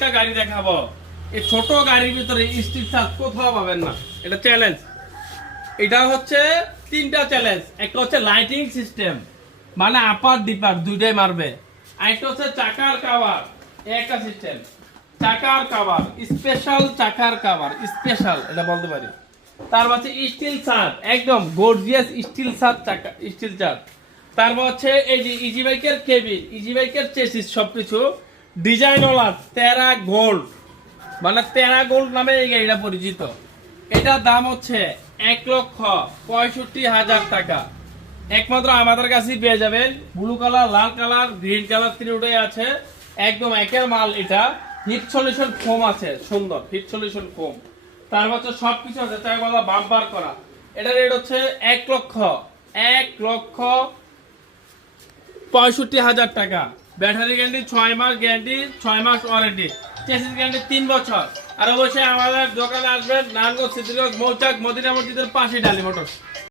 আরেকটা গাড়ি দেখাবো। এই ছোট গাড়ির ভিতরে স্টিল চার্জ কোথাও পাবেন না। এটা চ্যালেঞ্জ এটা হচ্ছে তিনটা চ্যালেঞ্জ একটা হচ্ছে লাইটিং সিস্টেম মানে আপার ডিপার দুইটাই মারবে। আরেকটা হচ্ছে চাকার কাভার একটা সিস্টেম চাকার কাভার স্পেশাল চাকার কাভার স্পেশাল এটা বলতে পারি। তারপর হচ্ছে স্টিল চার্ট একদম গর্জিয়াস স্টিল চার্ট চাকা স্টিল চার্ট তারপর হচ্ছে এই যে ইজি বাইকের কেবিন ইজি বাইকের চেসিস সবকিছু। ডিজাইনওয়ালা তেরা গোল্ড। মানে তেরা গোল্ড নামে এই গাড়িটা পরিচিত। এটার দাম হচ্ছে এক লক্ষ পঁয়ষট্টি হাজার টাকা। একমাত্র আমাদের কাছেই পেয়ে যাবেন। ব্লু কালার, লাল কালার, গ্রিন কালার তিনটাই আছে। একদম একের মাল এটা। হিট সলিউশন ফোম আছে, সুন্দর। Heat solution foam. তারপর হচ্ছে সবকিছু আছে তাই বলা বাম্পার করা। এটা রেট হচ্ছে এক লক্ষ এক লক্ষ পঁয়ষট্টি হাজার টাকা। ব্যাটারি গ্যারান্টি ছয় মাস গ্যারান্টি, ছয় মাস ওয়ারেন্টি চেসিস গ্যারান্টি তিন বছর। আর অবশ্যই আমাদের দোকানে আসবেন, নারায়ণগঞ্জ মৌচাক, মদিনা মসজিদের পাশে ডালি মোটর